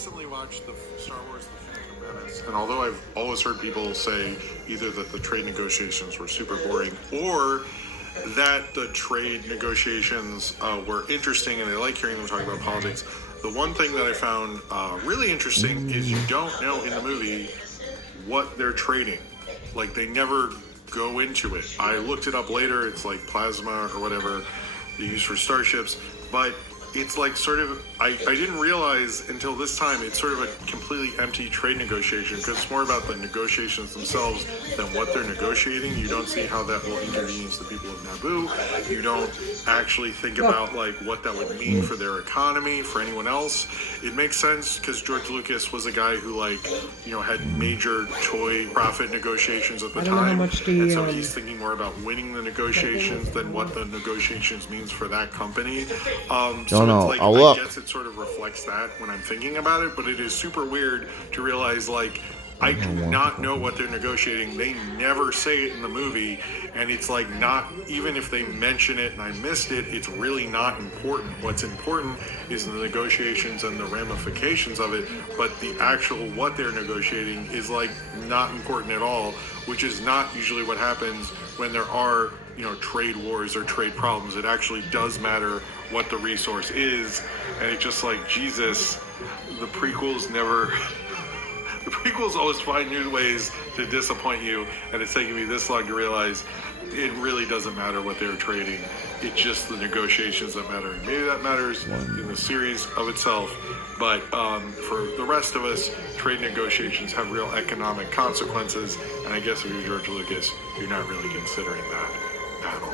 recently watched the Star Wars: The Phantom Menace, and although I've always heard people say either that the trade negotiations were super boring or that the trade negotiations were interesting and I like hearing them talk about politics, the one thing that I found really interesting is you don't know in the movie what they're trading. Like, they never go into it. I looked it up later. It's like plasma or whatever they use for starships, but it's like sort of, I didn't realize until this time it's sort of a completely empty trade negotiation, because it's more about the negotiations themselves than what they're negotiating. You don't see how that will inconvenience the people of Naboo. You don't actually think about like what that would mean for their economy, for anyone else. It makes sense because George Lucas was a guy who, like, you know, had major toy profit negotiations at the time, and so he's thinking more about winning the negotiations than what the negotiations means for that company. So it's like, I guess it sort of reflects that when I'm thinking about it, but it is super weird to realize, like, I do not know what they're negotiating. They never say it in the movie, and it's like, not even if they mention it and I missed it, it's really not important. What's important is the negotiations and the ramifications of it, but the actual what they're negotiating is like not important at all, which is not usually what happens when there are, you know, trade wars or trade problems. It actually does matter what the resource is, and it's just like, Jesus, the prequels never the prequels always find new ways to disappoint you, and it's taking me this long to realize it really doesn't matter what they're trading. It's just the negotiations that matter, and maybe that matters in the series of itself, but for the rest of us, trade negotiations have real economic consequences, and I guess if you're George Lucas, you're not really considering that at all.